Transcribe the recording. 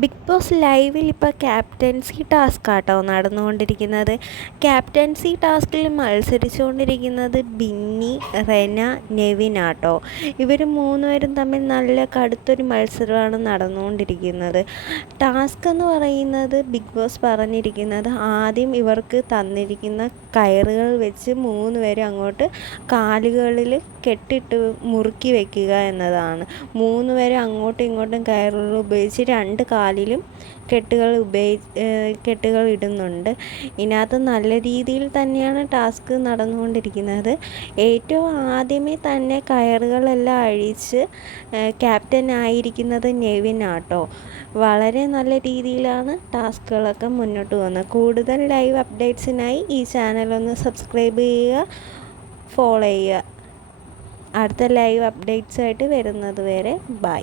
Big boss ലൈവിൽ ഇപ്പോൾ captaincy task ആട്ടോ നടന്നുകൊണ്ടിരിക്കുന്നത്. ക്യാപ്റ്റൻസി ടാസ്കിൽ മത്സരിച്ചുകൊണ്ടിരിക്കുന്നത് ബിന്നി റെന നെവിൻ ആട്ടോ. ഇവർ മൂന്നുപേരും തമ്മിൽ നല്ല കടുത്തൊരു മത്സരമാണ് നടന്നുകൊണ്ടിരിക്കുന്നത്. ടാസ്ക് എന്ന് പറയുന്നത് ബിഗ് ബോസ് പറഞ്ഞിരിക്കുന്നത് ആദ്യം ഇവർക്ക് തന്നിരിക്കുന്ന കയറുകൾ വെച്ച് മൂന്ന് പേരും അങ്ങോട്ട് കാലുകളിൽ കെട്ടിട്ട് മുറുക്കി വെക്കുക എന്നതാണ്. മൂന്ന് പേരും അങ്ങോട്ടും ഇങ്ങോട്ടും കയറുകൾ ഉപയോഗിച്ച് രണ്ട് കാലിലും കെട്ടുകൾ ഉപയോഗി കെട്ടുകൾ ഇടുന്നുണ്ട്. ഇതിനകത്ത് നല്ല രീതിയിൽ തന്നെയാണ് ടാസ്ക് നടന്നുകൊണ്ടിരിക്കുന്നത്. ഏറ്റവും ആദ്യമേ തന്നെ കയറുകളെല്ലാം അഴിച്ച് ക്യാപ്റ്റൻ ആയിരിക്കുന്നത് നെവിനാട്ടോ വളരെ നല്ല രീതിയിലാണ് ടാസ്കുകളൊക്കെ മുന്നോട്ട് പോകുന്നത്. കൂടുതൽ ലൈവ് അപ്ഡേറ്റ്സിനായി ഈ ചാനലൊന്ന് സബ്സ്ക്രൈബ് ചെയ്യുക ഫോളോ ചെയ്യുക. അടുത്ത ലൈവ് അപ്ഡേറ്റ്സായിട്ട് വരുന്നത് വരെ ബൈ.